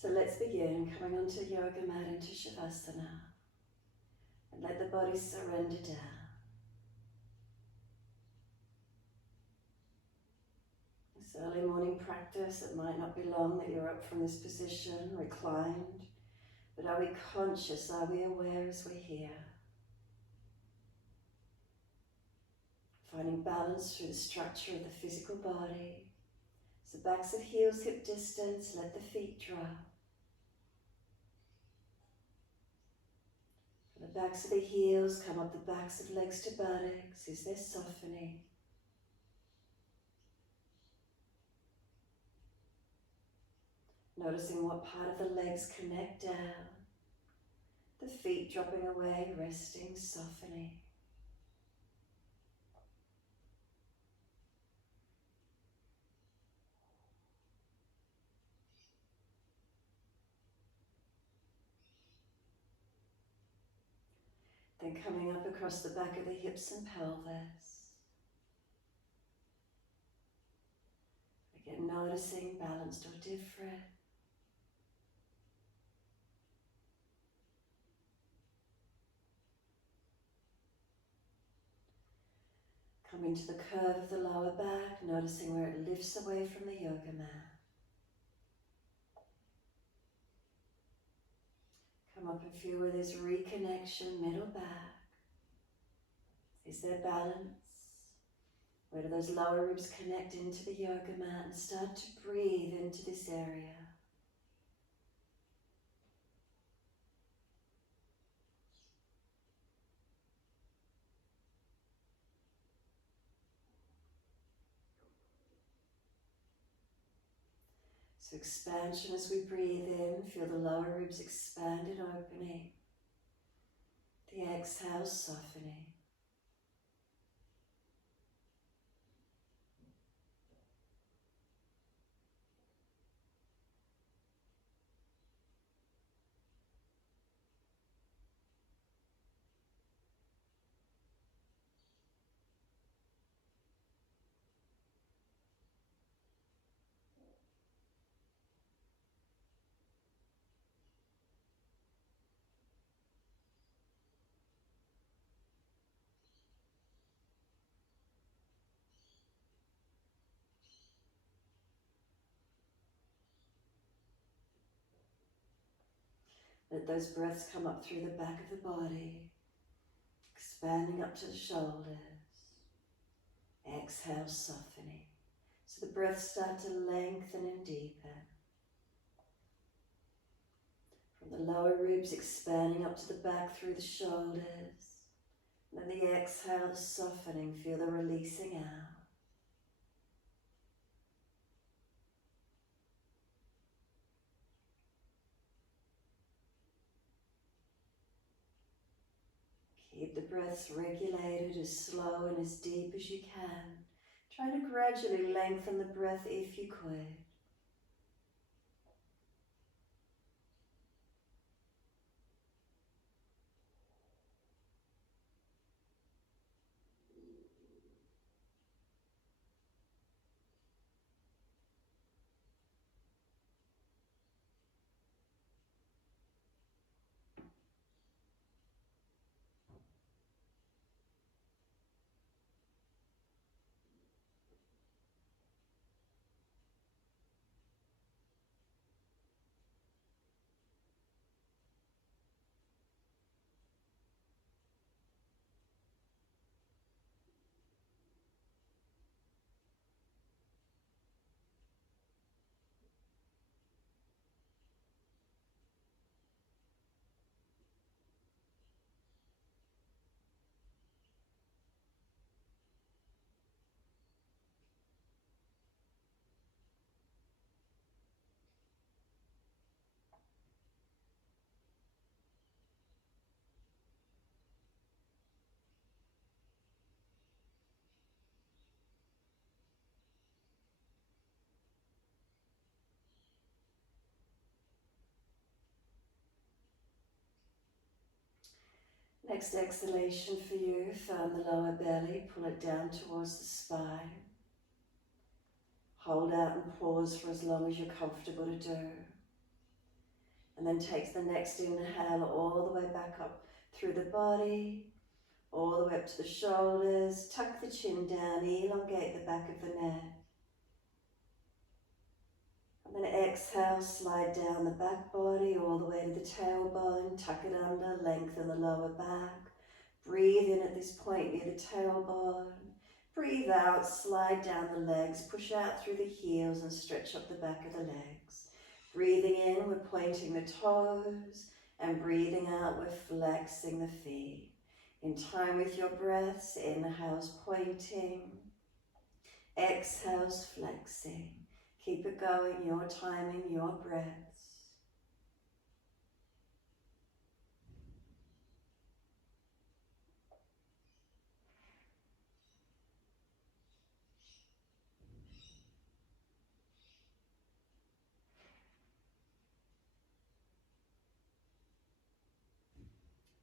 So let's begin coming onto yoga mat into Shavasana and let the body surrender down. This early morning practice, it might not be long that you're up from this position, reclined, but are we conscious, are we aware as we're here? Finding balance through the structure of the physical body. So backs of heels hip distance, let the feet drop. From the backs of the heels come up the backs of legs to buttocks. Is there softening? Noticing what part of the legs connect down. The feet dropping away, resting, softening. Then coming up across the back of the hips and pelvis. Again, noticing balanced or different. Coming to the curve of the lower back, noticing where it lifts away from the yoga mat. Come up and feel where there's reconnection, middle back. Is there balance? Where do those lower ribs connect into the yoga mat, and start to breathe into this area. So expansion as we breathe in, feel the lower ribs expanded, opening. The exhale softening. Let those breaths come up through the back of the body, expanding up to the shoulders. Exhale, softening. So the breaths start to lengthen and deepen. From the lower ribs expanding up to the back through the shoulders. And then the exhale, softening, feel the releasing out. Keep the breaths regulated, as slow and as deep as you can. Try to gradually lengthen the breath if you could. Next exhalation for you, firm the lower belly, pull it down towards the spine. Hold out and pause for as long as you're comfortable to do. And then take the next inhale all the way back up through the body, all the way up to the shoulders. Tuck the chin down, elongate the back of the neck. And then exhale, slide down the back body all the way to the tailbone. Tuck it under, lengthen the lower back. Breathe in at this point near the tailbone. Breathe out, slide down the legs, push out through the heels and stretch up the back of the legs. Breathing in, we're pointing the toes, and breathing out, we're flexing the feet. In time with your breaths, inhales pointing, exhales flexing. Keep it going, your timing, your breaths.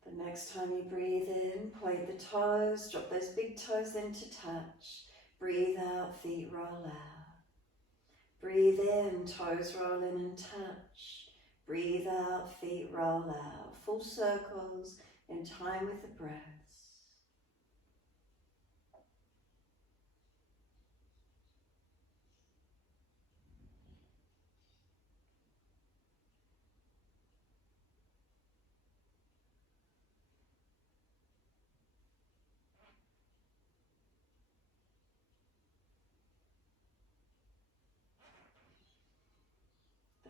The next time you breathe in, point the toes, drop those big toes into touch. Breathe out, feet roll out. Breathe in, toes roll in and touch. Breathe out, feet roll out. Full circles in time with the breaths.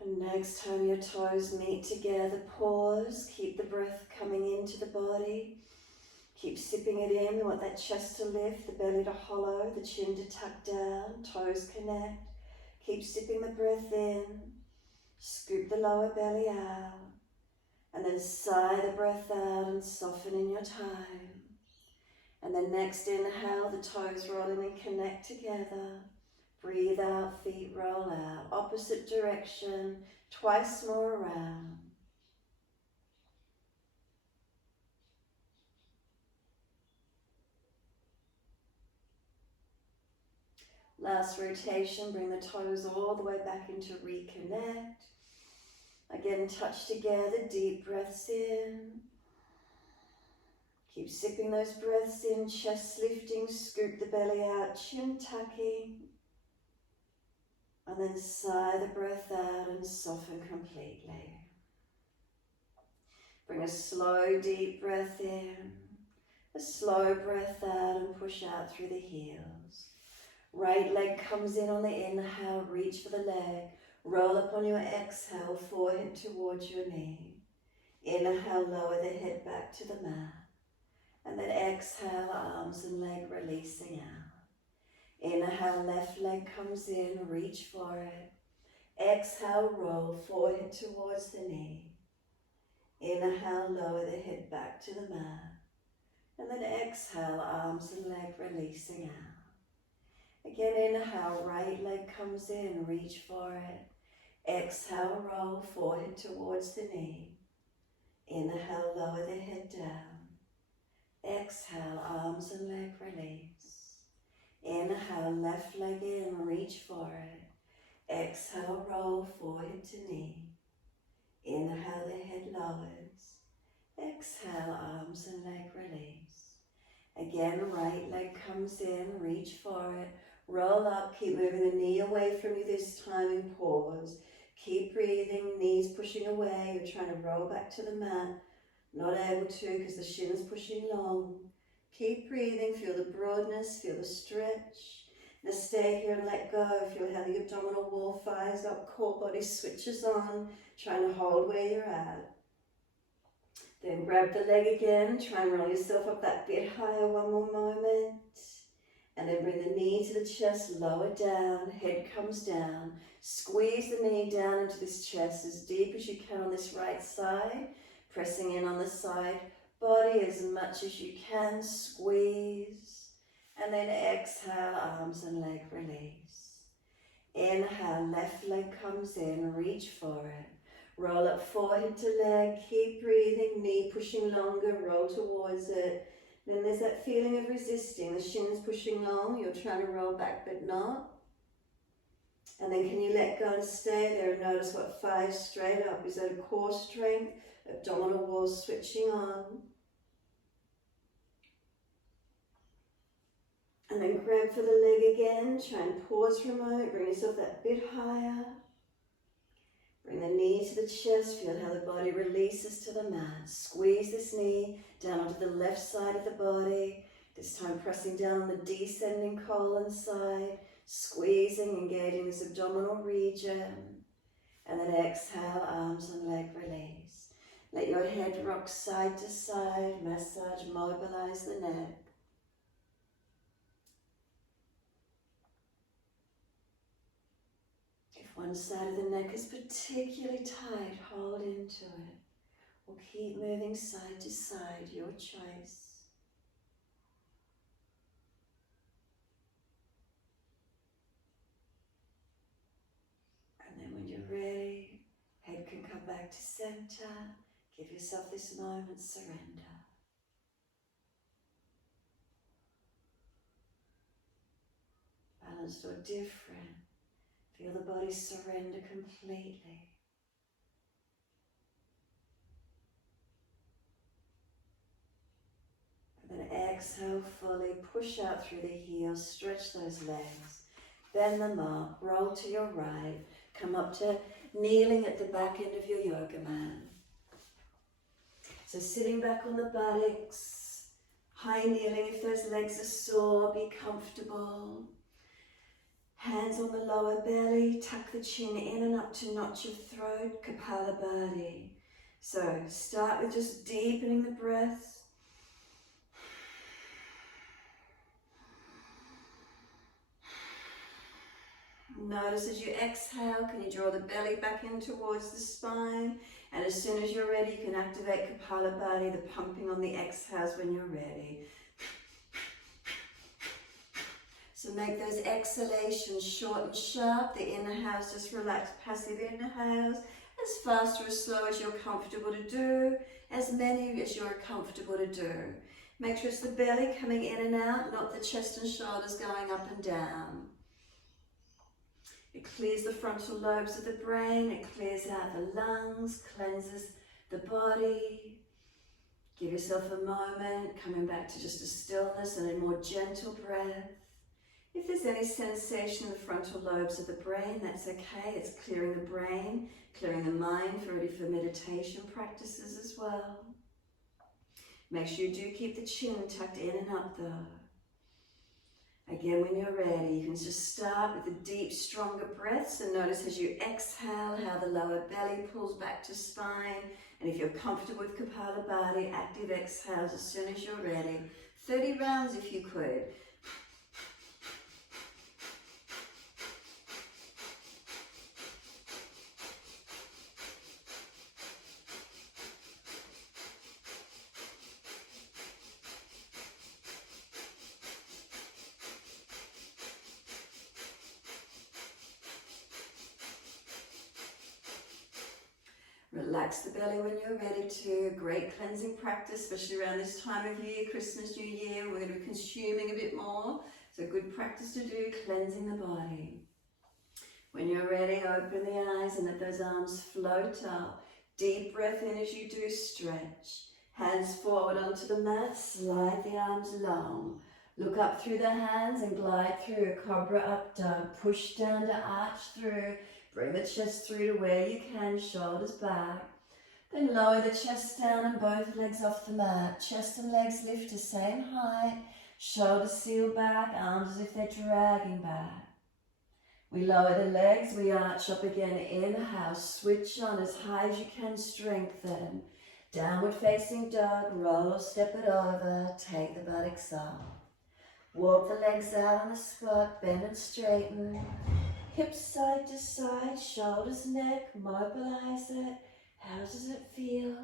And next time your toes meet together, pause. Keep the breath coming into the body. Keep sipping it in. We want that chest to lift, the belly to hollow, the chin to tuck down, toes connect. Keep sipping the breath in. Scoop the lower belly out. And then sigh the breath out and soften in your time. And then next inhale, the toes roll in and connect together. Breathe out, feet roll out. Opposite direction, twice more around. Last rotation, bring the toes all the way back into reconnect. Again, touch together, deep breaths in. Keep sipping those breaths in, chest lifting, scoop the belly out, chin tucking. And then sigh the breath out and soften completely. Bring a slow, deep breath in, a slow breath out and push out through the heels. Right leg comes in on the inhale, reach for the leg. Roll up on your exhale, forehead towards your knee. Inhale, lower the head back to the mat. And then exhale, arms and leg releasing out. Inhale, left leg comes in, reach for it. Exhale, roll, forehead towards the knee. Inhale, lower the head back to the mat. And then exhale, arms and leg releasing out. Again, inhale, right leg comes in, reach for it. Exhale, roll, forehead towards the knee. Inhale, lower the head down. Exhale, arms and leg release. Inhale, left leg in, reach for it. Exhale, roll, forehead to knee. Inhale, the head lowers. Exhale, arms and leg release. Again, right leg comes in, reach for it. Roll up, keep moving the knee away from you this time and pause. Keep breathing, knees pushing away. You're trying to roll back to the mat. Not able to because the shin's pushing long. Keep breathing, feel the broadness, feel the stretch. Now stay here and let go. Feel how the abdominal wall fires up, core body switches on, trying to hold where you're at. Then grab the leg again, try and roll yourself up that bit higher, one more moment. And then bring the knee to the chest, lower down, head comes down. Squeeze the knee down into this chest as deep as you can on this right side, pressing in on the side body as much as you can, squeeze. And then exhale, arms and leg release. Inhale, left leg comes in, reach for it. Roll up forehead to leg, keep breathing, knee pushing longer, roll towards it. Then there's that feeling of resisting, the shin's pushing long, you're trying to roll back but not. And then can you let go and stay there and notice what 5 straight up? Is that a core strength? Abdominal walls switching on. And then grab for the leg again. Try and pause for a moment. Bring yourself that bit higher. Bring the knee to the chest. Feel how the body releases to the mat. Squeeze this knee down onto the left side of the body. This time pressing down on the descending colon side. Squeezing, engaging this abdominal region. And then exhale, arms and leg release. Let your head rock side to side. Massage, mobilize the neck. One side of the neck is particularly tight, hold into it. Or keep moving side to side, your choice. And then when you're ready, head can come back to center. Give yourself this moment, surrender. Balanced or different. Feel the body surrender completely. And then exhale fully, push out through the heels, stretch those legs, bend them up, roll to your right, come up to kneeling at the back end of your yoga mat. So sitting back on the buttocks, high kneeling if those legs are sore, be comfortable. Hands on the lower belly, tuck the chin in and up to notch your throat, Kapalabhati. So start with just deepening the breath. Notice as you exhale, can you draw the belly back in towards the spine? And as soon as you're ready, you can activate Kapalabhati, the pumping on the exhales when you're ready. So make those exhalations short and sharp. The inhales, just relax, passive inhales. As fast or as slow as you're comfortable to do. As many as you're comfortable to do. Make sure it's the belly coming in and out, not the chest and shoulders going up and down. It clears the frontal lobes of the brain. It clears out the lungs, cleanses the body. Give yourself a moment, coming back to just a stillness and a more gentle breath. If there's any sensation in the frontal lobes of the brain, that's okay. It's clearing the brain, clearing the mind, ready for meditation practices as well. Make sure you do keep the chin tucked in and up though. Again, when you're ready, you can just start with the deep, stronger breaths and notice as you exhale how the lower belly pulls back to spine. And if you're comfortable with Kapalabhati, active exhales as soon as you're ready. 30 rounds if you could. Relax the belly when you're ready to. Great cleansing practice, especially around this time of year, Christmas, New Year. We're going to be consuming a bit more. So good practice to do, cleansing the body. When you're ready, open the eyes and let those arms float up. Deep breath in as you do stretch. Hands forward onto the mat, slide the arms long. Look up through the hands and glide through, cobra up dog. Push down to arch through. Bring the chest through to where you can, shoulders back. Then lower the chest down and both legs off the mat. Chest and legs lift to same height. Shoulders seal back, arms as if they're dragging back. We lower the legs, we arch up again. Inhale, switch on as high as you can, strengthen. Downward facing dog, roll or step it over. Take the buttocks up. Walk the legs out on the spot, bend and straighten. Hips side to side, shoulders, neck, mobilize it. How does it feel?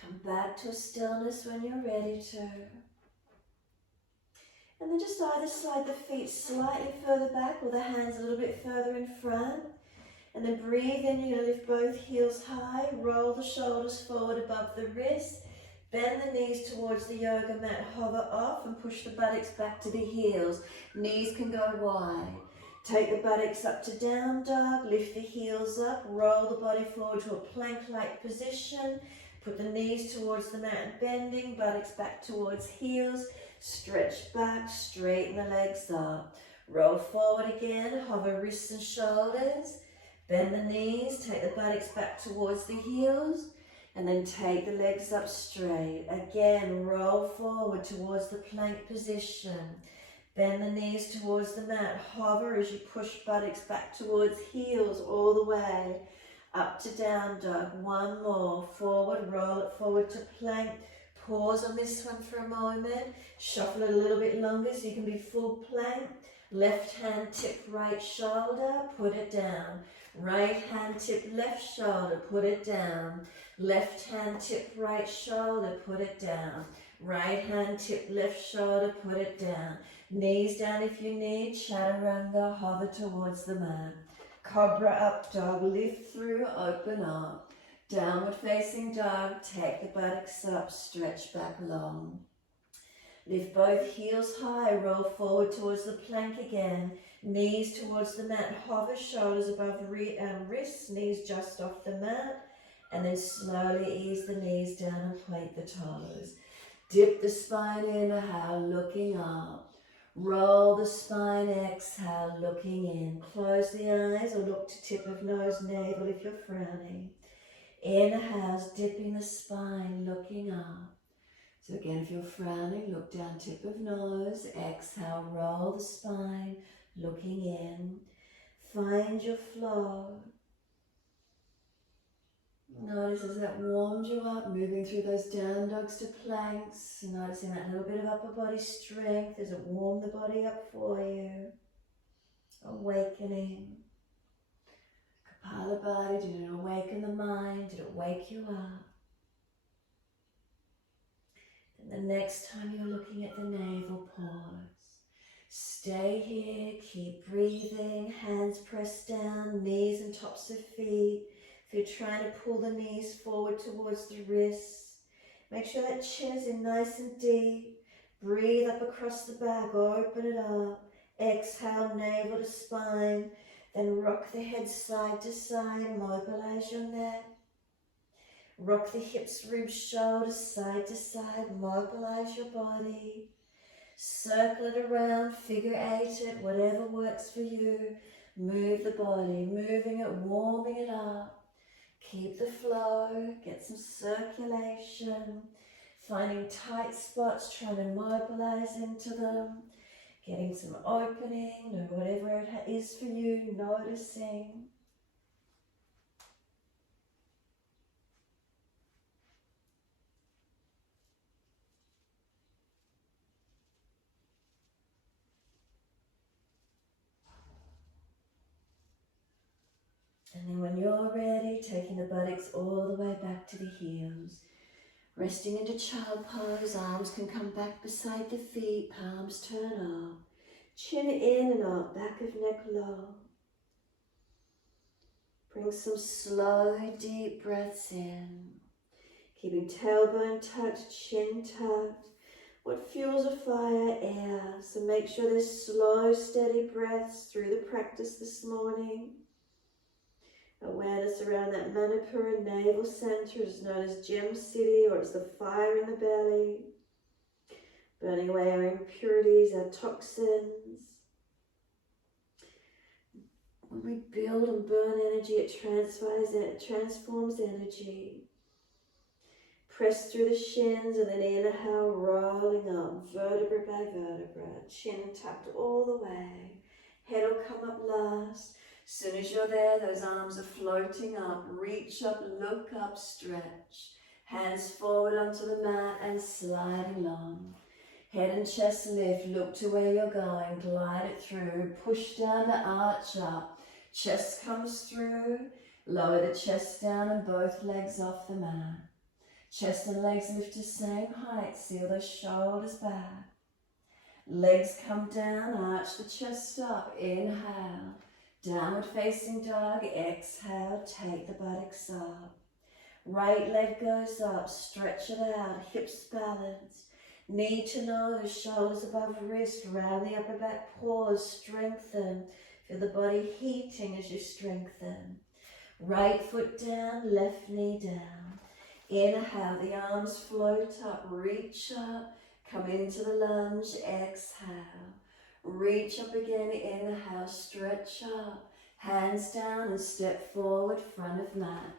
Come back to a stillness when you're ready to. And then just either slide the feet slightly further back or the hands a little bit further in front. And then breathe in, you're going to lift both heels high, roll the shoulders forward above the wrists. Bend the knees towards the yoga mat, hover off and push the buttocks back to the heels. Knees can go wide. Take the buttocks up to down dog, lift the heels up, roll the body forward to a plank-like position. Put the knees towards the mat, bending, buttocks back towards heels. Stretch back, straighten the legs up. Roll forward again, hover wrists and shoulders. Bend the knees, take the buttocks back towards the heels. And then take the legs up straight. Again, roll forward towards the plank position. Bend the knees towards the mat. Hover as you push buttocks back towards heels all the way. Up to down dog. One more. Forward, roll it forward to plank. Pause on this one for a moment. Shuffle it a little bit longer so you can be full plank. Left hand tip right shoulder, put it down. Right hand tip left shoulder, put it down. Left hand tip right shoulder, put it down. Right hand tip left shoulder, put it down. Knees down if you need. Chaturanga, hover towards the mat. Cobra up dog, lift through, open up. Downward facing dog, take the buttocks up, stretch back long. Lift both heels high, roll forward towards the plank again. Knees towards the mat, hover, shoulders above wrists, knees just off the mat. And then slowly ease the knees down and plate the toes. Dip the spine, inhale, looking up. Roll the spine, exhale, looking in. Close the eyes or look to tip of nose, navel if you're frowning. Inhales, dipping the spine, looking up. So again, if you're frowning, look down, tip of nose. Exhale, roll the spine, looking in. Find your flow. Notice as that warms you up, moving through those down dogs to planks. Noticing that little bit of upper body strength as it warms the body up for you. Awakening. Kapalabhati, did it awaken the mind? Did it wake you up? And the next time you're looking at the navel, pause. Stay here, keep breathing, hands pressed down, knees and tops of feet. If you're trying to pull the knees forward towards the wrists, make sure that chin is in nice and deep. Breathe up across the back, open it up. Exhale, navel to spine. Then rock the head side to side, mobilize your neck. Rock the hips, ribs, shoulders, side to side, mobilize your body. Circle it around, figure eight it, whatever works for you. Move the body, moving it, warming it up. Keep the flow, get some circulation. Finding tight spots, trying to mobilize into them. Getting some opening, or whatever it is for you, noticing. And then when you're ready, taking the buttocks all the way back to the heels. Resting into child pose, arms can come back beside the feet, palms turn up. Chin in and up, back of neck low. Bring some slow, deep breaths in. Keeping tailbone tucked, chin tucked. What fuels a fire? Air. So make sure there's slow, steady breaths through the practice this morning. Awareness around that Manipura navel center is known as Gem City, or it's the fire in the belly. Burning away our impurities, our toxins. When we build and burn energy, it transforms energy. Press through the shins and then inhale, rolling up, vertebra by vertebra. Chin tucked all the way. Head will come up last. Soon as you're there, those arms are floating up. Reach up, look up, stretch. Hands forward onto the mat and slide along. Head and chest lift, look to where you're going, glide it through. Push down the arch up. Chest comes through. Lower the chest down and both legs off the mat. Chest and legs lift to same height. Seal those shoulders back. Legs come down, arch the chest up. Inhale. Downward facing dog, exhale, take the buttocks up. Right leg goes up, stretch it out, hips balanced. Knee to nose, shoulders above wrist, round the upper back, pause, strengthen. Feel the body heating as you strengthen. Right foot down, left knee down. Inhale, the arms float up, reach up, come into the lunge, exhale. Reach up again, inhale, stretch up, hands down and step forward, front of mat.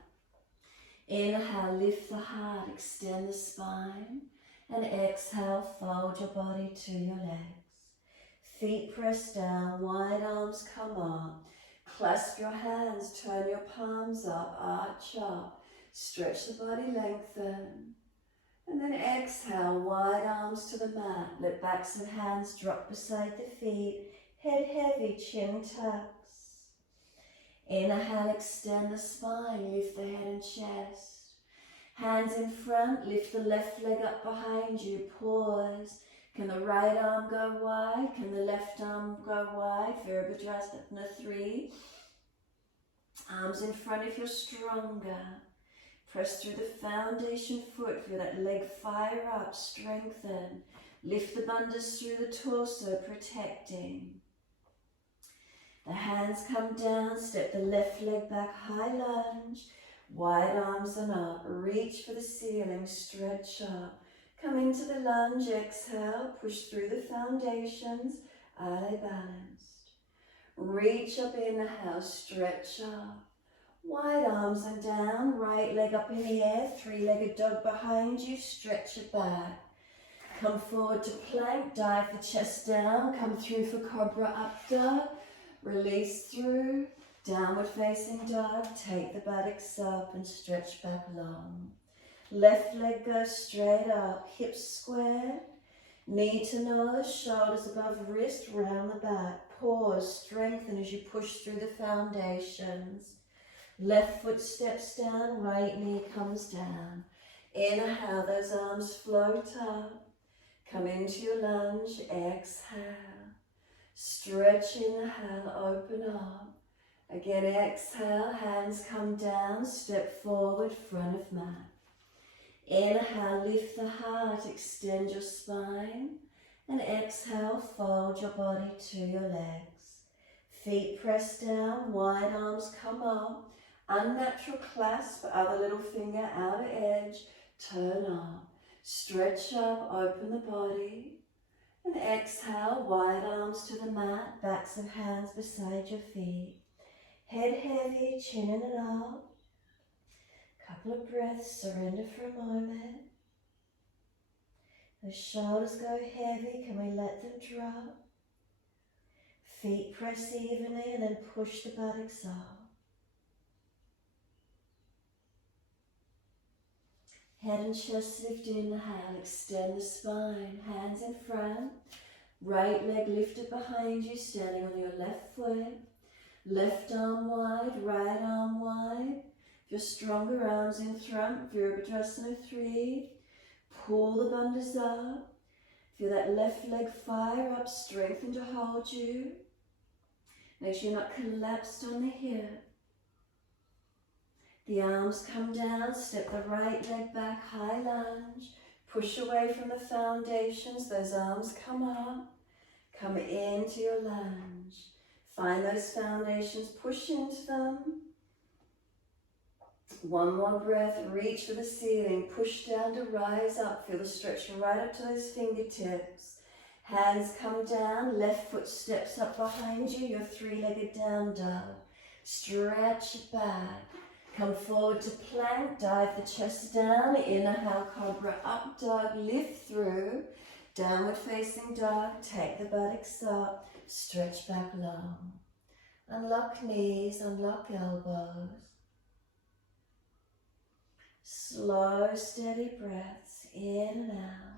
Inhale, lift the heart, extend the spine, and exhale, fold your body to your legs. Feet press down, wide arms come up. Clasp your hands, turn your palms up, arch up. Stretch the body, lengthen. And then exhale, wide arms to the mat. Let backs and hands drop beside the feet. Head heavy, chin tucks. Inhale, extend the spine, lift the head and chest. Hands in front, lift the left leg up behind you, pause. Can the right arm go wide? Can the left arm go wide? Virabhadrasana 3. Arms in front if you're stronger. Press through the foundation foot, feel that leg fire up, strengthen. Lift the bandhas through the torso, protecting. The hands come down, step the left leg back, high lunge. Wide arms and up, reach for the ceiling, stretch up. Come into the lunge, exhale, push through the foundations, Adho balanced. Reach up, inhale, stretch up. Wide arms and down, right leg up in the air, three-legged dog behind you, stretch it back. Come forward to plank, dive the chest down, come through for cobra up dog, release through, downward facing dog, take the buttocks up and stretch back long. Left leg goes straight up, hips square, knee to nose, shoulders above wrist, round the back. Pause, strengthen as you push through the foundations. Left foot steps down, right knee comes down. Inhale, those arms float up. Come into your lunge, exhale. Stretch, inhale, open up. Again, exhale, hands come down, step forward, front of mat. Inhale, lift the heart, extend your spine. And exhale, fold your body to your legs. Feet press down, wide arms come up. Unnatural clasp, other little finger, outer edge, turn up. Stretch up, open the body. And exhale, wide arms to the mat, backs of hands beside your feet. Head heavy, chin in and up. Couple of breaths, surrender for a moment. The shoulders go heavy, can we let them drop? Feet press evenly and then push the buttocks up. Head and chest lift, inhale, extend the spine, hands in front. Right leg lifted behind you, standing on your left foot. Left arm wide, right arm wide. If you're stronger, arms in front, Virabhadrasana 3. Pull the bandhas up. Feel that left leg fire up, strengthen to hold you. Make sure you're not collapsed on the hip. The arms come down, step the right leg back, high lunge. Push away from the foundations, those arms come up. Come into your lunge. Find those foundations, push into them. One more breath, reach for the ceiling, push down to rise up. Feel the stretch right up to those fingertips. Hands come down, left foot steps up behind you, your three-legged down dog. Stretch it back. Come forward to plank, dive the chest down, inhale, cobra up dog, lift through. Downward facing dog, take the buttocks up, stretch back long. Unlock knees, unlock elbows. Slow, steady breaths in and out.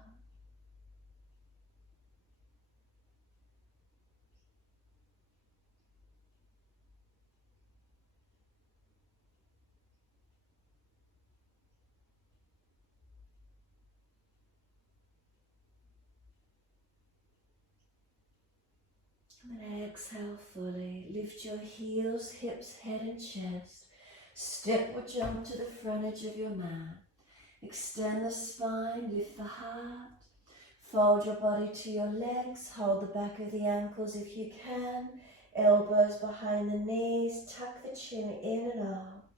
And then exhale fully. Lift your heels, hips, head and chest. Step or jump to the front edge of your mat. Extend the spine, lift the heart. Fold your body to your legs, hold the back of the ankles if you can. Elbows behind the knees, tuck the chin in and up.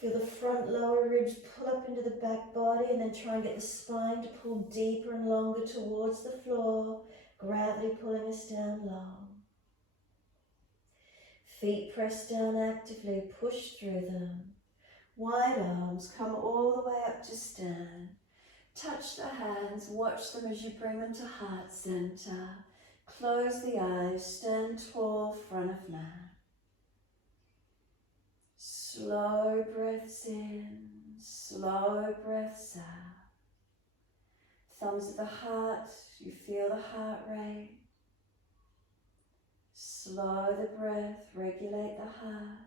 Feel the front lower ribs pull up into the back body, and then try and get the spine to pull deeper and longer towards the floor, gravity pulling us down low. Feet press down actively, push through them. Wide arms, come all the way up to stand. Touch the hands, watch them as you bring them to heart center. Close the eyes, stand tall, front of mat. Slow breaths in, slow breaths out. Thumbs at the heart, you feel the heart rate. Slow the breath, regulate the heart.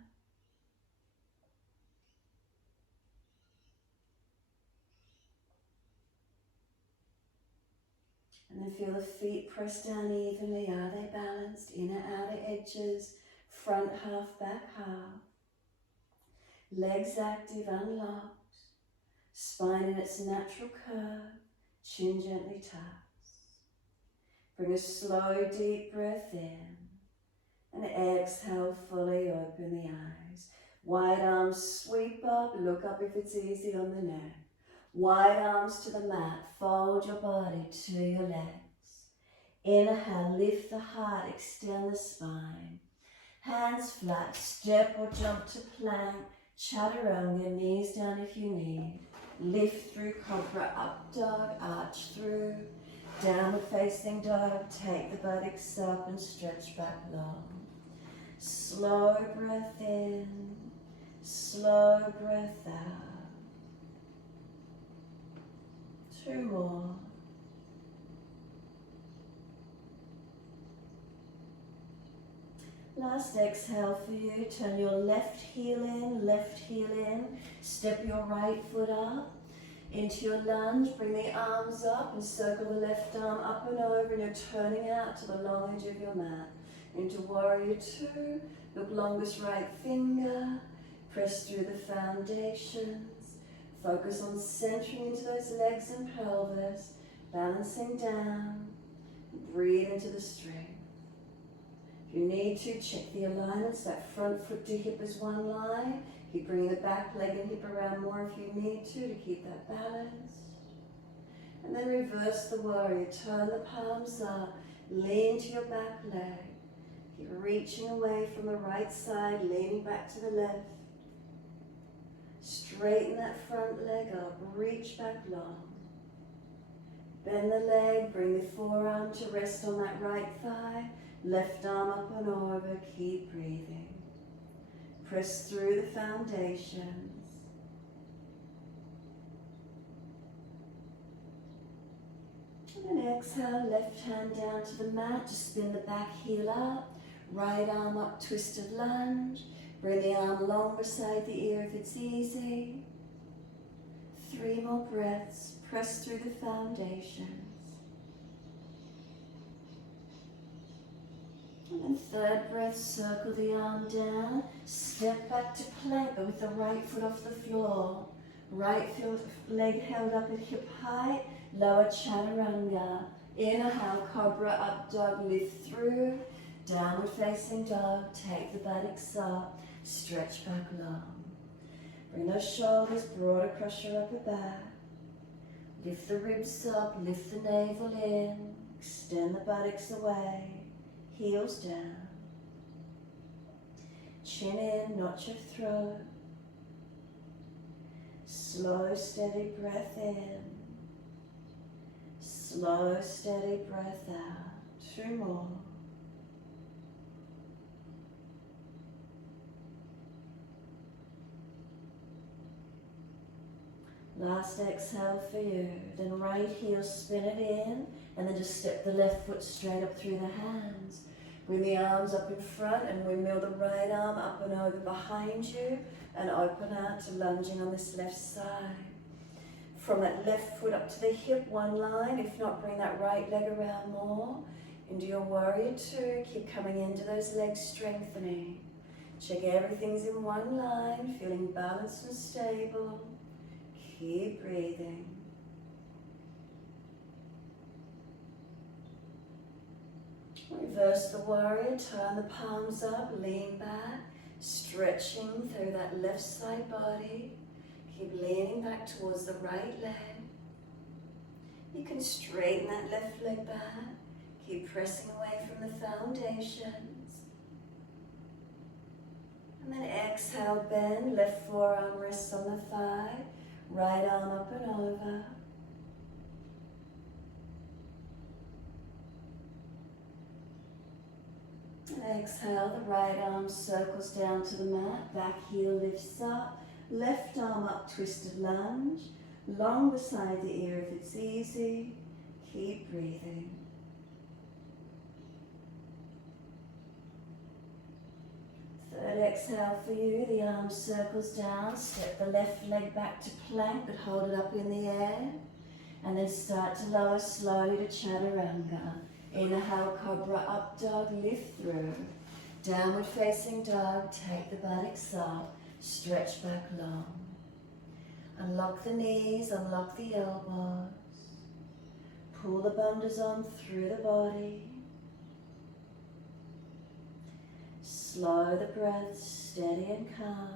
And then feel the feet press down evenly. Are they balanced? Inner, outer edges, front half, back half. Legs active, unlocked. Spine in its natural curve. Chin gently tucks. Bring a slow, deep breath in. And exhale, fully open the eyes. Wide arms sweep up, look up if it's easy on the neck. Wide arms to the mat, fold your body to your legs. Inhale, lift the heart, extend the spine. Hands flat, step or jump to plank. Chaturanga, knees down if you need. Lift through cobra, up dog, arch through. Downward facing dog, take the buttocks up and stretch back long. Slow breath in, slow breath out. 2 more. Last exhale for you. Turn your left heel in. Step your right foot up into your lunge. Bring the arms up and circle the left arm up and over, and you're turning out to the long edge of your mat. Into warrior 2. Look longest right finger. Press through the foundations. Focus on centering into those legs and pelvis, balancing down. Breathe into the strength. If you need to, check the alignments. That front foot to hip is one line. Keep bringing the back leg and hip around more if you need to keep that balanced. And then reverse the warrior. Turn the palms up. Lean to your back leg. Keep reaching away from the right side, leaning back to the left. Straighten that front leg up, reach back long. Bend the leg, bring the forearm to rest on that right thigh. Left arm up and over, keep breathing. Press through the foundations. And then exhale, left hand down to the mat, just spin the back heel up. Right arm up, twist of lunge. Bring the arm long beside the ear if it's easy. 3 more breaths. Press through the foundations. And then 3rd breath, circle the arm down. Step back to plank, but with the right foot off the floor. Right leg held up at hip height. Lower chaturanga. Inhale, cobra, up dog, lift through. Downward facing dog, take the buttocks up. Stretch back long. Bring those shoulders broad across your upper back. Lift the ribs up, lift the navel in. Extend the buttocks away. Heels down. Chin in, notch of throat. Slow, steady breath in. Slow, steady breath out. 2 more. Last exhale for you. Then right heel, spin it in, and then just step the left foot straight up through the hands. Bring the arms up in front and windmill the right arm up and over behind you and open out to lunging on this left side. From that left foot up to the hip, 1 line. If not, bring that right leg around more. Into your warrior 2. Keep coming into those legs, strengthening. Check everything's in one line, feeling balanced and stable. Keep breathing. Reverse the warrior, turn the palms up, lean back, stretching through that left side body. Keep leaning back towards the right leg. You can straighten that left leg back. Keep pressing away from the foundations. And then exhale, bend, left forearm rests on the thigh, right arm up and over. And exhale, the right arm circles down to the mat, back heel lifts up, left arm up, twisted lunge, long beside the ear if it's easy. Keep breathing. Third exhale for you, the arm circles down, step the left leg back to plank but hold it up in the air. And then start to lower slowly to chaturanga. Inhale, cobra, up dog, lift through. Downward facing dog, take the buttocks up, stretch back long. Unlock the knees, unlock the elbows. Pull the bandhas on through the body. Slow the breath, steady and calm.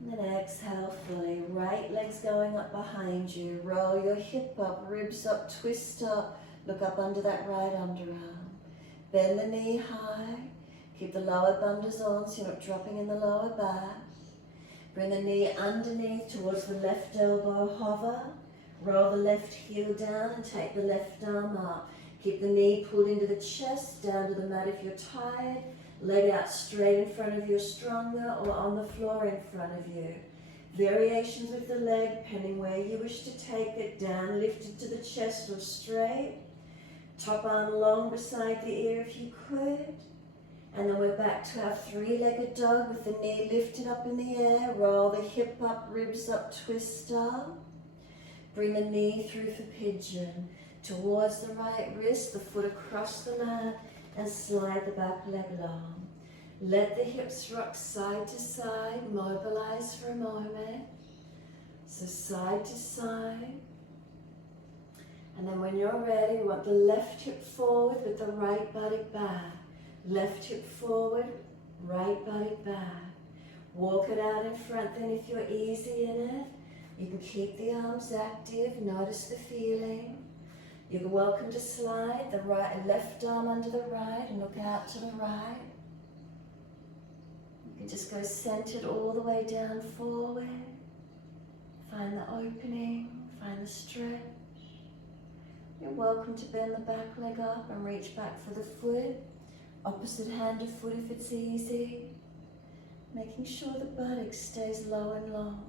And then exhale fully. Right leg's going up behind you. Roll your hip up, ribs up, twist up. Look up under that right underarm. Bend the knee high. Keep the lower bandhas on so you're not dropping in the lower back. Bring the knee underneath towards the left elbow, hover. Roll the left heel down and take the left arm up. Keep the knee pulled into the chest, down to the mat if you're tired. Leg out straight in front of you, stronger, or on the floor in front of you. Variations with the leg, depending where you wish to take it. Down, lifted to the chest or straight. Top arm long beside the ear if you could. And then we're back to our three-legged dog with the knee lifted up in the air. Roll the hip up, ribs up, twist up. Bring the knee through for pigeon. Towards the right wrist, the foot across the mat, and slide the back leg long. Let the hips rock side to side, mobilize for a moment. So side to side. And then when you're ready, we want the left hip forward with the right buttock back. Left hip forward, right buttock back. Walk it out in front then if you're easy in it. You can keep the arms active, notice the feeling. You're welcome to slide the left arm under the right and look out to the right. You can just go centered all the way down forward. Find the opening, find the stretch. You're welcome to bend the back leg up and reach back for the foot. Opposite hand to foot if it's easy. Making sure the buttock stays low and long.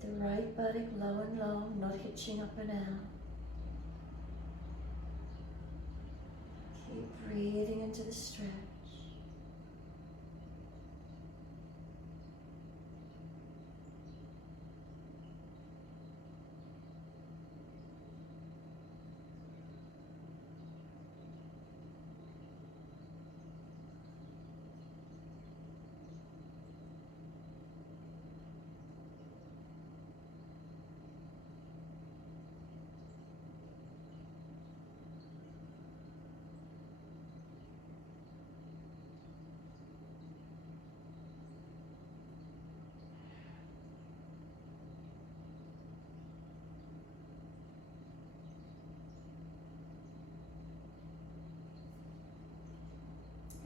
The right buttock low and long, not hitching up and out. Keep breathing into the stretch.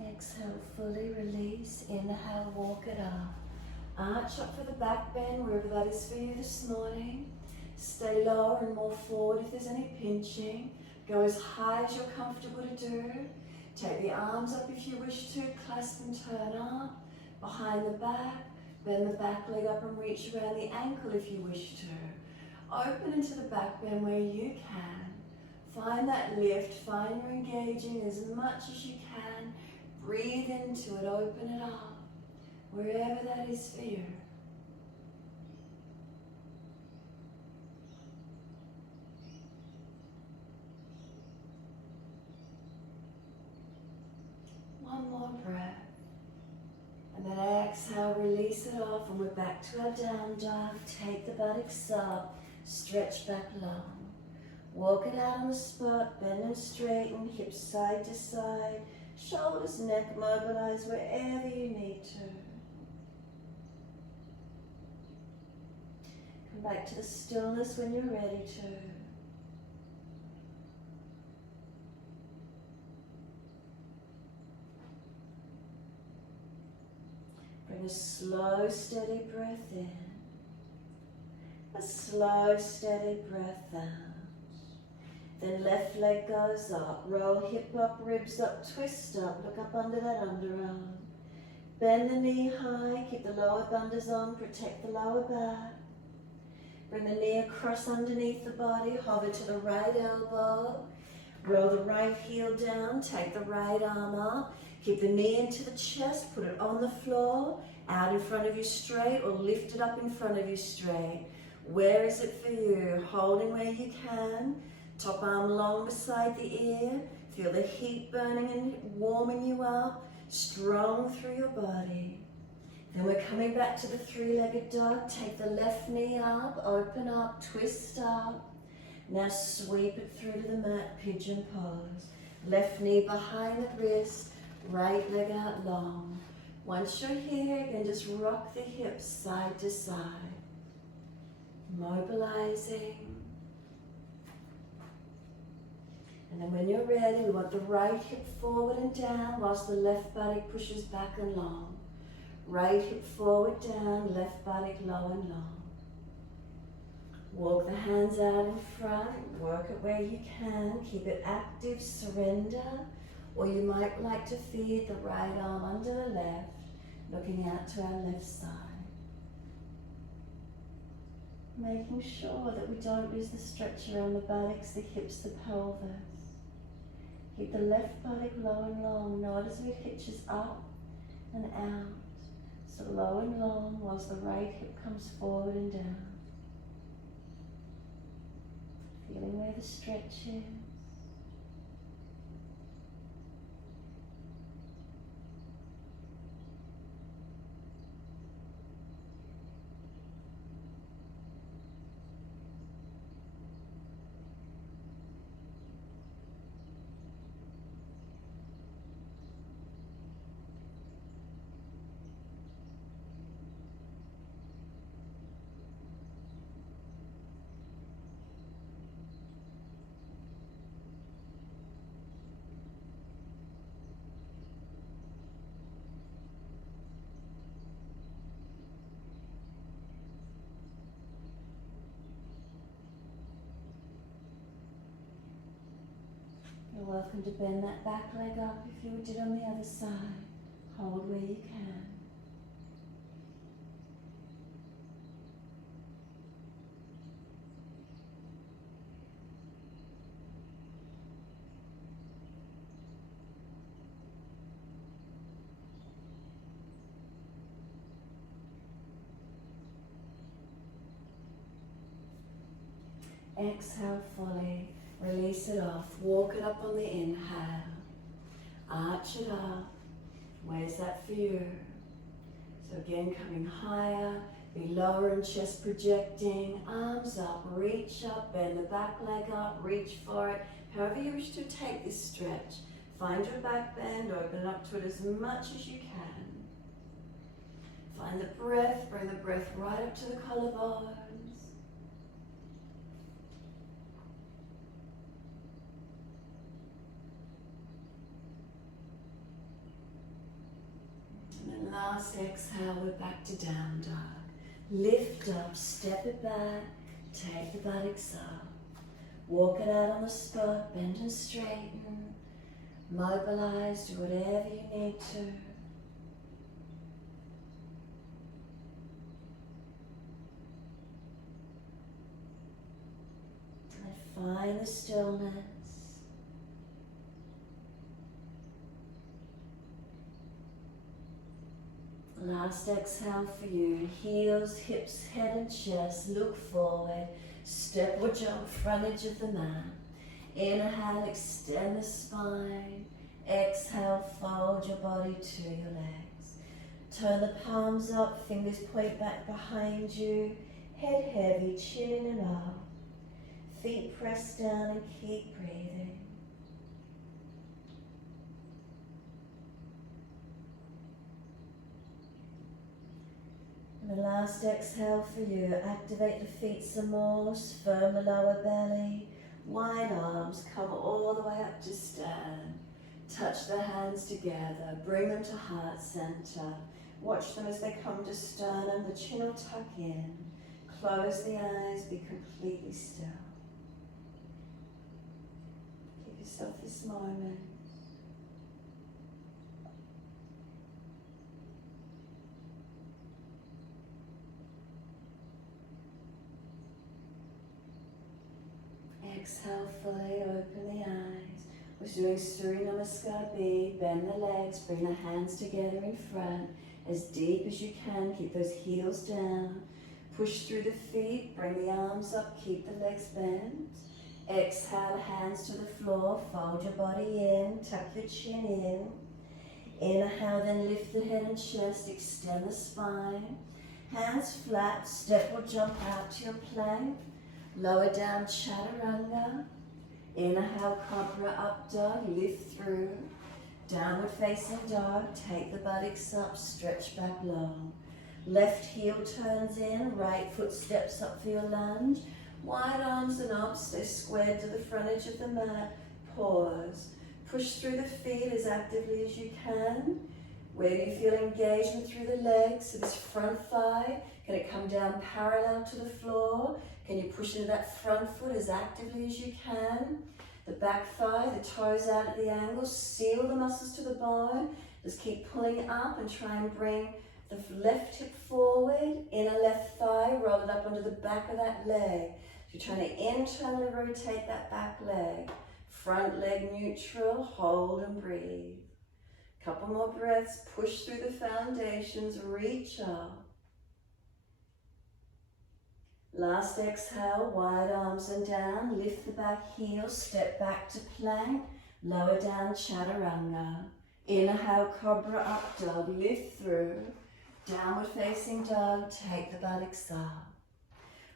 Exhale, fully release. Inhale, walk it up. Arch up for the back bend, wherever that is for you this morning. Stay lower and more forward if there's any pinching. Go as high as you're comfortable to do. Take the arms up if you wish to. Clasp and turn up. Behind the back. Bend the back leg up and reach around the ankle if you wish to. Open into the back bend where you can. Find that lift. Find you're engaging as much as you can. Breathe into it, open it up, wherever that is for you. breath. And then exhale, release it off, and we're back to our down dog. Take the buttocks up, stretch back long. Walk it out on the spot, bend and straighten, hips side to side, shoulders, neck mobilize wherever you need to. Come back to the stillness when you're ready to. Bring a slow, steady breath in. A slow, steady breath out. Then left leg goes up. Roll hip up, ribs up, twist up. Look up under that underarm. Bend the knee high. Keep the lower bundas on. Protect the lower back. Bring the knee across underneath the body. Hover to the right elbow. Roll the right heel down. Take the right arm up. Keep the knee into the chest. Put it on the floor. Out in front of you straight, or lift it up in front of you straight. Where is it for you? Holding where you can. Top arm long beside the ear. Feel the heat burning and warming you up. Strong through your body. Then we're coming back to the three-legged dog. Take the left knee up, open up, twist up. Now sweep it through to the mat, pigeon pose. Left knee behind the wrist, right leg out long. Once you're here, again, just rock the hips side to side. Mobilizing. And then when you're ready, we want the right hip forward and down whilst the left buttock pushes back and long. Right hip forward, down, left buttock low and long. Walk the hands out in front, work it where you can, keep it active, surrender, or you might like to feed the right arm under the left, looking out to our left side. Making sure that we don't lose the stretch around the buttocks, the hips, the pelvis. Keep the left buttock low and long. Notice it hitches up and out. So low and long whilst the right hip comes forward and down. Feeling where the stretch is. You're welcome to bend that back leg up if you did on the other side. Hold where you can. Exhale fully. Release it off. Walk it up on the inhale. Arch it up. Where's that for you? So again, coming higher. Be lower in chest projecting. Arms up. Reach up. Bend the back leg up. Reach for it. However you wish to take this stretch. Find your back bend. Open up to it as much as you can. Find the breath. Bring the breath right up to the collarbones. And last exhale, we're back to down dog. Lift up, step it back, take the buttocks up. Walk it out on the spot, bend and straighten. Mobilize, do whatever you need to. And find the stillness. Last exhale for you. Heels, hips, head and chest. Look forward. Step or jump front edge of the mat. Inhale, extend the spine. Exhale, fold your body to your legs. Turn the palms up, fingers point back behind you. Head heavy, chin in and up. Feet pressed down and keep breathing. And the last exhale for you, activate the feet some more, firm the lower belly, wide arms, come all the way up to stand. Touch the hands together, bring them to heart center. Watch them as they come to sternum, the chin will tuck in. Close the eyes, be completely still. Give yourself this moment. Exhale fully, open the eyes. We're doing Suri Mudra. Bend the legs, bring the hands together in front. As deep as you can, keep those heels down. Push through the feet, bring the arms up, keep the legs bent. Exhale, hands to the floor, fold your body in, tuck your chin in. Inhale, then lift the head and chest, extend the spine. Hands flat, step or jump out to your plank. Lower down, chaturanga. Inhale, cobra, up dog, lift through. Downward facing dog, take the buttocks up, stretch back long. Left heel turns in, right foot steps up for your lunge. Wide arms and up, stay squared to the front edge of the mat. Pause. Push through the feet as actively as you can. Where do you feel engagement through the legs? So this front thigh, can it come down parallel to the floor? Can you push into that front foot as actively as you can? The back thigh, the toes out at the angle, seal the muscles to the bone. Just keep pulling up and try and bring the left hip forward, inner left thigh, roll it up onto the back of that leg. So you're trying to internally rotate that back leg. Front leg neutral, hold and breathe. Couple more breaths, push through the foundations, reach up. Last exhale, wide arms and down, lift the back heel, step back to plank, lower down, chaturanga. Inhale, cobra, up dog, lift through. Downward facing dog, take the buttocks up.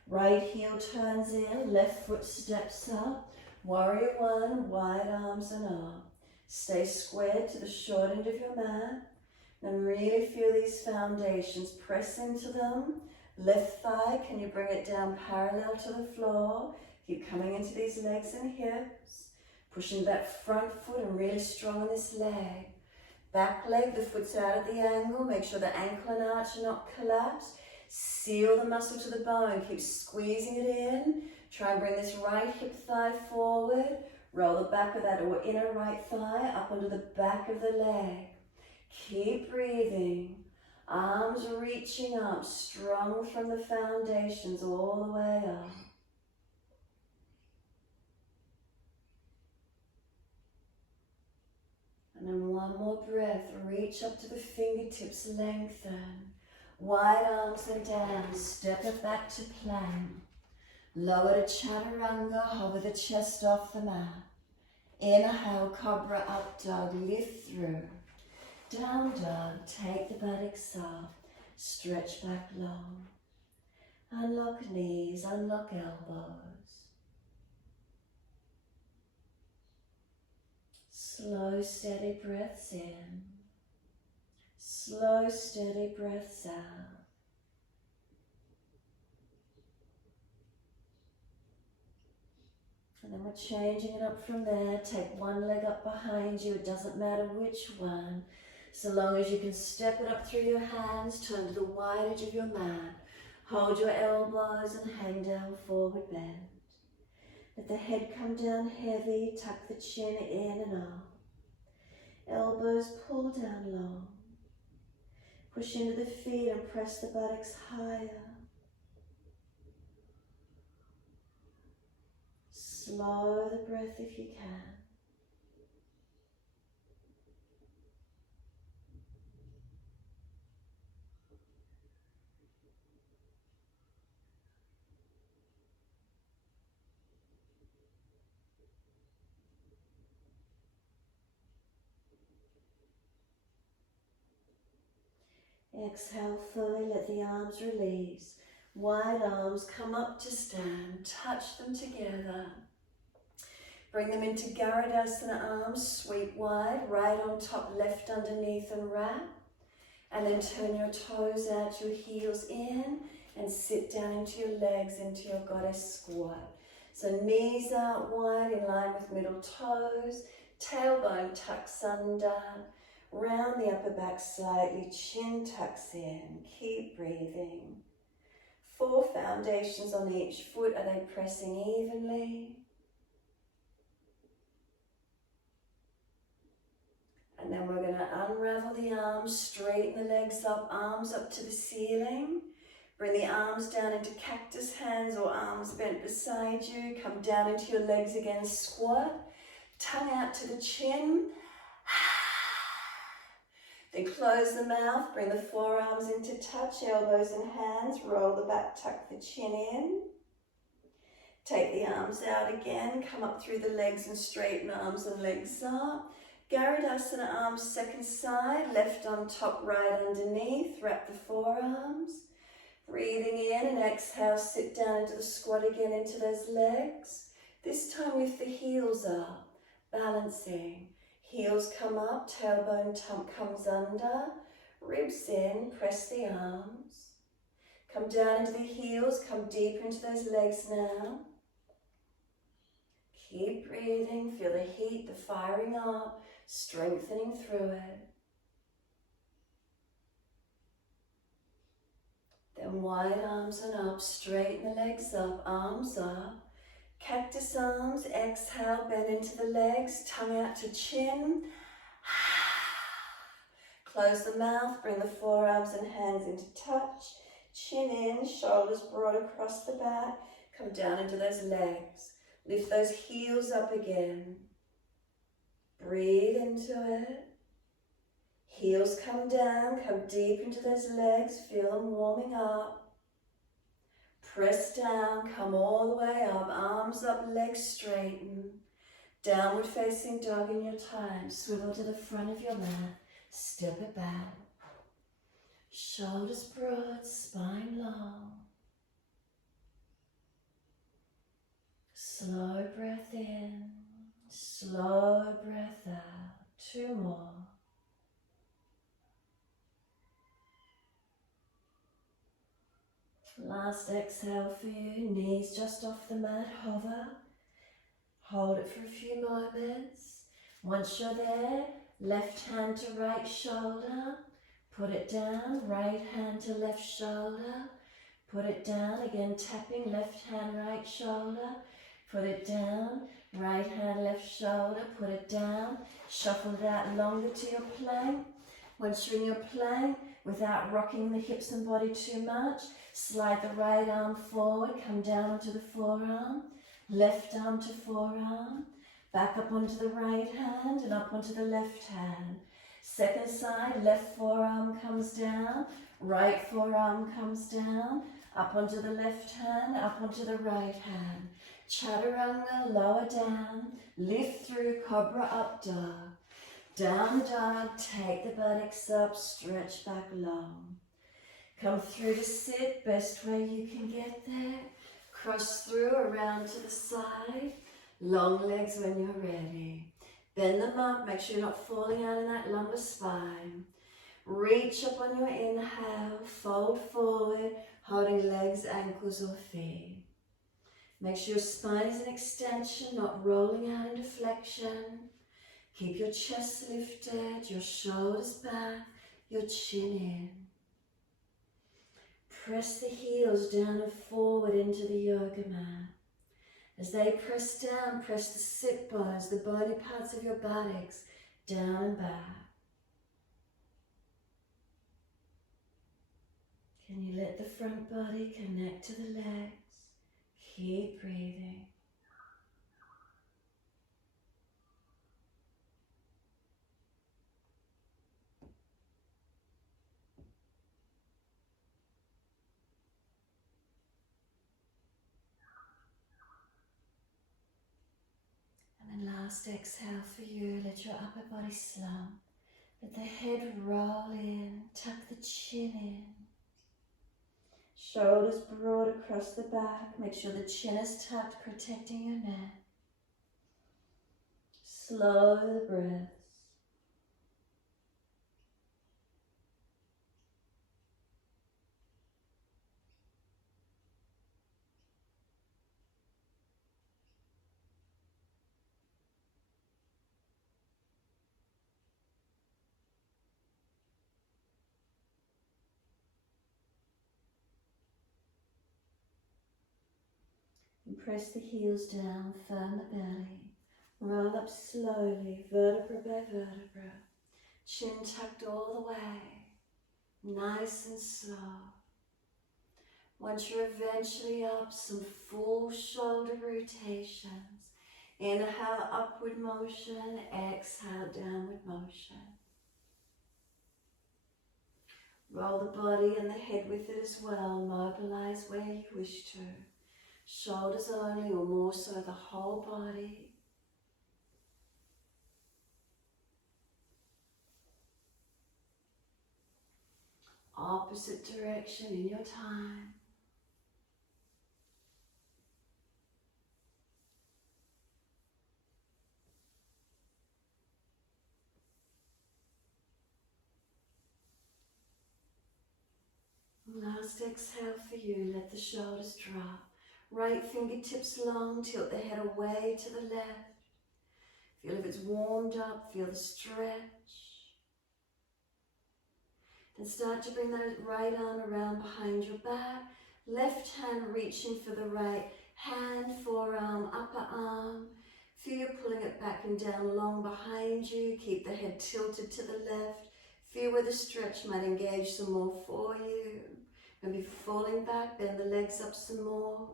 Right heel turns in, left foot steps up. Warrior one, wide arms and up. Stay squared to the short end of your mat. And really feel these foundations, press into them. Left thigh, can you bring it down parallel to the floor? Keep coming into these legs and hips. Pushing that front foot and really strong on this leg. Back leg, the foot's out at the angle. Make sure the ankle and arch are not collapsed. Seal the muscle to the bone. Keep squeezing it in. Try and bring this right hip thigh forward. Roll the back of that or inner right thigh up onto the back of the leg. Keep breathing. Arms reaching up, strong from the foundations all the way up. And then one more breath, reach up to the fingertips, lengthen. Wide arms and down, step it back to plank. Lower to chaturanga, hover the chest off the mat. Inhale, cobra, up dog, lift through. Down dog, take the buttocks up, stretch back long. Unlock knees, unlock elbows. Slow, steady breaths in. Slow, steady breaths out. And then we're changing it up from there. Take one leg up behind you. It doesn't matter which one. So long as you can step it up through your hands, turn to the wide edge of your mat. Hold your elbows and hang down, forward bend. Let the head come down heavy, tuck the chin in and up. Elbows pull down long. Push into the feet and press the buttocks higher. Slow the breath if you can. Exhale fully, let the arms release. Wide arms come up to stand, touch them together. Bring them into Garudasana arms, sweep wide, right on top, left underneath and wrap. And then turn your toes out, your heels in, and sit down into your legs, into your goddess squat. So knees out wide in line with middle toes, tailbone tucks under, round the upper back slightly, chin tucks in. Keep breathing. 4 foundations on each foot. Are they pressing evenly? And then we're going to unravel the arms, straighten the legs up, arms up to the ceiling. Bring the arms down into cactus hands or arms bent beside you. Come down into your legs again, squat. Tongue out to the chin. Then close the mouth, bring the forearms into touch, elbows and hands. Roll the back, tuck the chin in. Take the arms out again, come up through the legs and straighten arms and legs up. Garudasana arms second side, left on top, right underneath. Wrap the forearms. Breathing in and exhale, sit down into the squat again, into those legs. This time with the heels up, balancing. Heels come up, tailbone comes under. Ribs in, press the arms. Come down into the heels, come deeper into those legs now. Keep breathing, feel the heat, the firing up. Strengthening through it. Then wide arms and up, straighten the legs up, arms up. Cactus arms, exhale, bend into the legs, tongue out to chin. Close the mouth, bring the forearms and hands into touch. Chin in, shoulders broad across the back. Come down into those legs. Lift those heels up again. Breathe into it. Heels come down, come deep into those legs, feel them warming up. Press down, come all the way up, arms up, legs straighten. Downward facing dog in your time. Swivel to the front of your mat, step it back. Shoulders broad, spine long. Slow breath in, slow breath out. 2 more. Last exhale for you, knees just off the mat, hover. Hold it for a few moments. Once you're there, left hand to right shoulder. Put it down, right hand to left shoulder. Put it down, again tapping, left hand, right shoulder. Put it down, right hand, left shoulder. Put it down, shuffle it out longer to your plank. Once you're in your plank, without rocking the hips and body too much, slide the right arm forward, come down onto the forearm, left arm to forearm, back up onto the right hand and up onto the left hand. Second side, left forearm comes down, right forearm comes down, up onto the left hand, up onto the right hand. Chaturanga, lower down, lift through, cobra up dog. Down dog, take the buttocks up, stretch back long. Come through to sit, best way you can get there. Cross through, around to the side. Long legs when you're ready. Bend them up, make sure you're not falling out in that lumbar spine. Reach up on your inhale, fold forward, holding legs, ankles or feet. Make sure your spine is an extension, not rolling out into flexion. Keep your chest lifted, your shoulders back, your chin in. Press the heels down and forward into the yoga mat. As they press down, press the sit bones, the bony parts of your buttocks, down and back. Can you let the front body connect to the legs? Keep breathing. And then last exhale for you, let your upper body slump. Let the head roll in, tuck the chin in. Shoulders broad across the back. Make sure the chin is tucked, protecting your neck. Slow the breaths. And press the heels down, firm the belly. Roll up slowly, vertebra by vertebra. Chin tucked all the way, nice and slow. Once you're eventually up, some full shoulder rotations. Inhale, upward motion. Exhale, downward motion. Roll the body and the head with it as well. Mobilize where you wish to. Shoulders only, or more so the whole body. Opposite direction in your time. Last exhale for you, let the shoulders drop. Right fingertips long, tilt the head away to the left. Feel if it's warmed up, feel the stretch. Then start to bring that right arm around behind your back. Left hand reaching for the right hand, forearm, upper arm. Feel you're pulling it back and down long behind you. Keep the head tilted to the left. Feel where the stretch might engage some more for you. Maybe falling back, bend the legs up some more.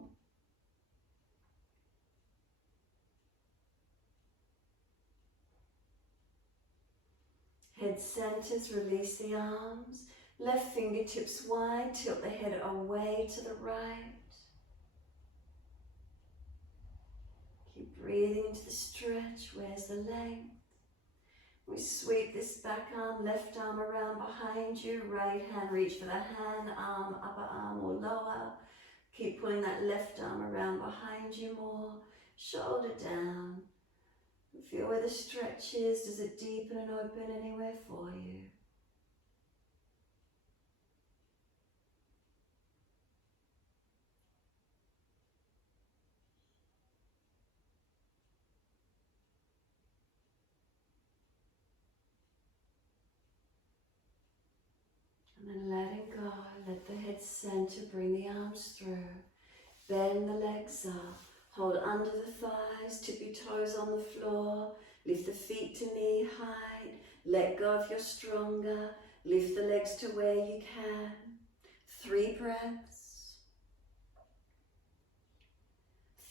Head centers, release the arms. Left fingertips wide, tilt the head away to the right. Keep breathing into the stretch. Where's the length? We sweep this back arm, left arm around behind you. Right hand, reach for the hand, arm, upper arm or lower. Keep pulling that left arm around behind you more. Shoulder down. Feel where the stretch is. Does it deepen and open anywhere for you? And then letting go, let the head center, bring the arms through. Bend the legs up, hold under the thighs, tip your toes on the floor. Lift the feet to knee height, let go if you're stronger. Lift the legs to where you can. 3 breaths.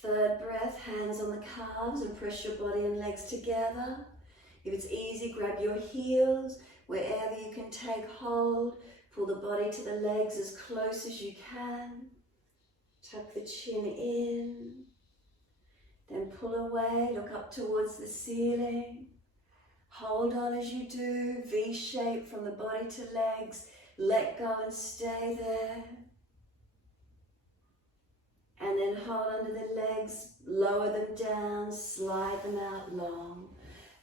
Third breath, hands on the calves and press your body and legs together. If it's easy, grab your heels, wherever you can take hold. Pull the body to the legs as close as you can. Tuck the chin in. Then pull away, look up towards the ceiling. Hold on as you do, V shape from the body to legs. Let go and stay there. And then hold under the legs, lower them down, slide them out long.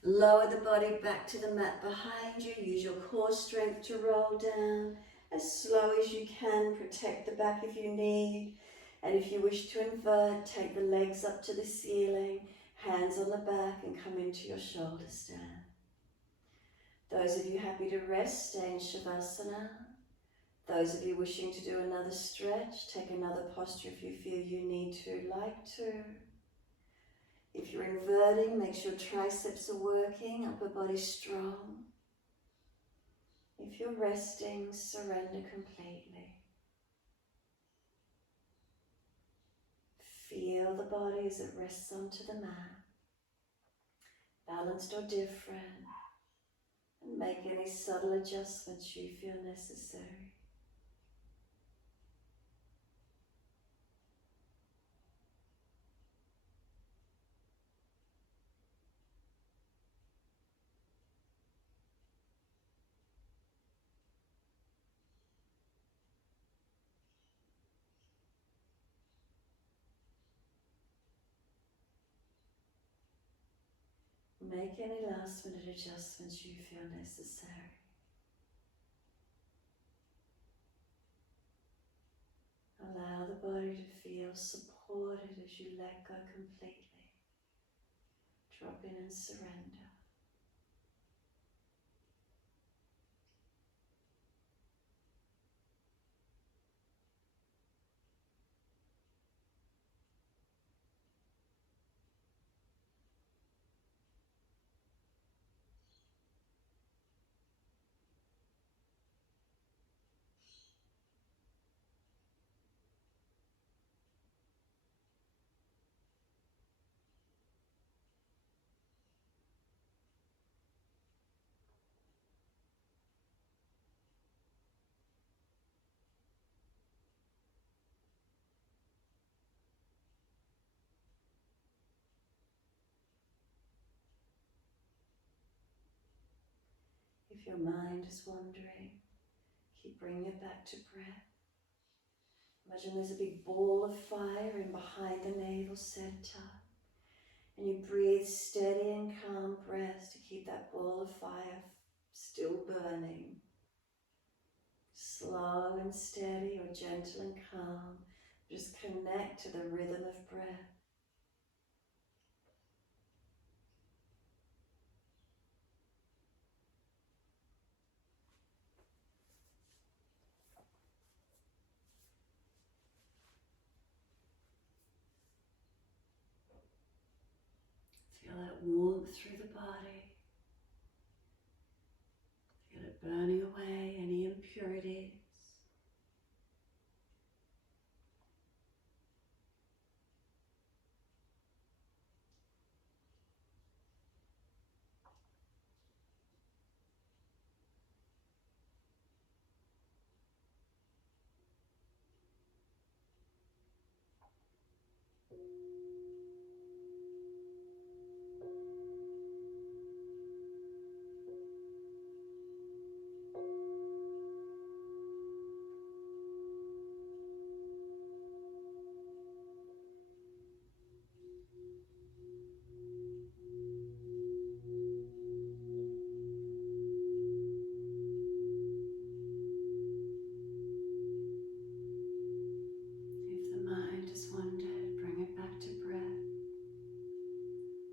Lower the body back to the mat behind you. Use your core strength to roll down. As slow as you can, protect the back if you need. And if you wish to invert, take the legs up to the ceiling, hands on the back and come into your shoulder stand. Those of you happy to rest, stay in Shavasana. Those of you wishing to do another stretch, take another posture if you feel you need to, like to. If you're inverting, make sure triceps are working, upper body strong. If you're resting, surrender completely. Feel the body as it rests onto the mat, balanced or different, and make any subtle adjustments you feel necessary. Make any last minute adjustments you feel necessary. Allow the body to feel supported as you let go completely. Drop in and surrender. If your mind is wandering, keep bringing it back to breath. Imagine there's a big ball of fire in behind the navel center. And you breathe steady and calm breaths to keep that ball of fire still burning. Slow and steady or gentle and calm. Just connect to the rhythm of breath. Feel that warmth through the body. Feel it burning away any impurities.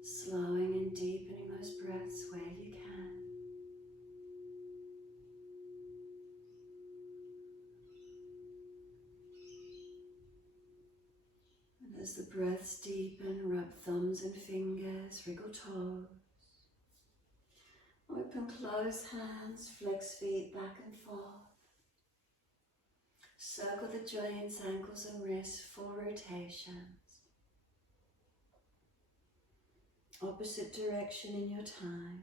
Slowing and deepening those breaths where you can. And as the breaths deepen, rub thumbs and fingers, wriggle toes. Open, close hands, flex feet back and forth. Circle the joints, ankles and wrists, full rotations. Opposite direction in your time.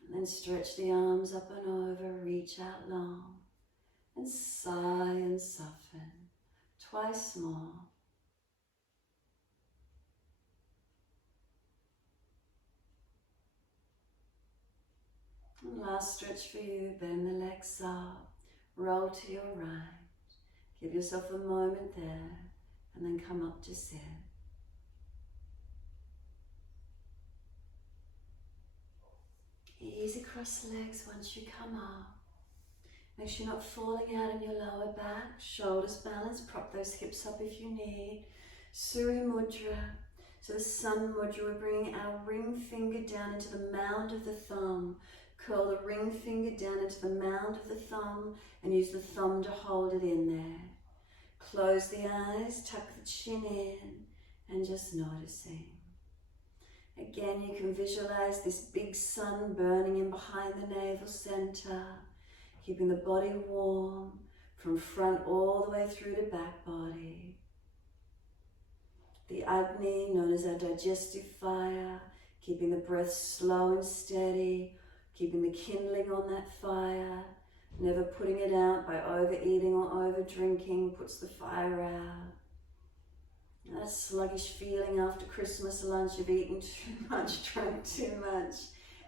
And then stretch the arms up and over, reach out long. And sigh and soften. Twice more. And last stretch for you, bend the legs up, roll to your right. Give yourself a moment there, and then come up to sit. Easy cross the legs once you come up. Make sure you're not falling out in your lower back. Shoulders balanced, prop those hips up if you need. Suri Mudra. So the Sun Mudra, we're bringing our ring finger down into the mound of the thumb. Curl the ring finger down into the mound of the thumb and use the thumb to hold it in there. Close the eyes, tuck the chin in and just noticing. Again, you can visualize this big sun burning in behind the navel center, keeping the body warm from front all the way through to back body. The Agni, known as our digestive fire, keeping the breath slow and steady, keeping the kindling on that fire, never putting it out by overeating or over drinking, puts the fire out. That sluggish feeling after Christmas lunch, you've eaten too much, drank too much,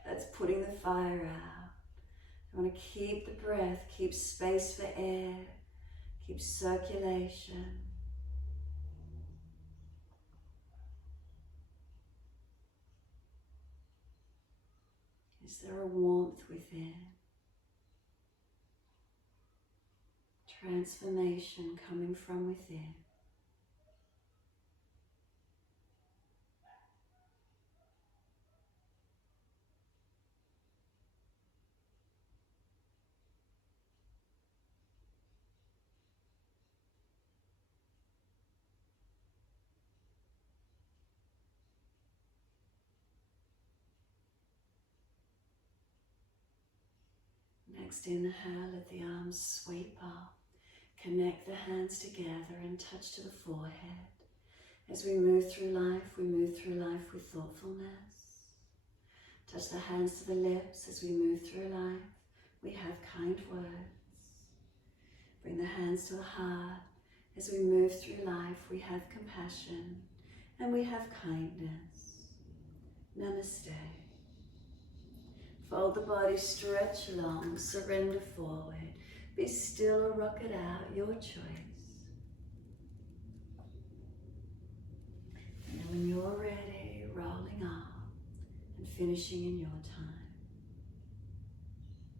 that's putting the fire out. You want to keep the breath, keep space for air, keep circulation. Is there a warmth within? Transformation coming from within. Next inhale, let the arms sweep up. Connect the hands together and touch to the forehead. As we move through life with thoughtfulness. Touch the hands to the lips as we move through life. We have kind words. Bring the hands to the heart. As we move through life, we have compassion and we have kindness. Namaste. Fold the body, stretch long, surrender forward. Be still or rock it out, your choice. And then when you're ready, rolling up and finishing in your time.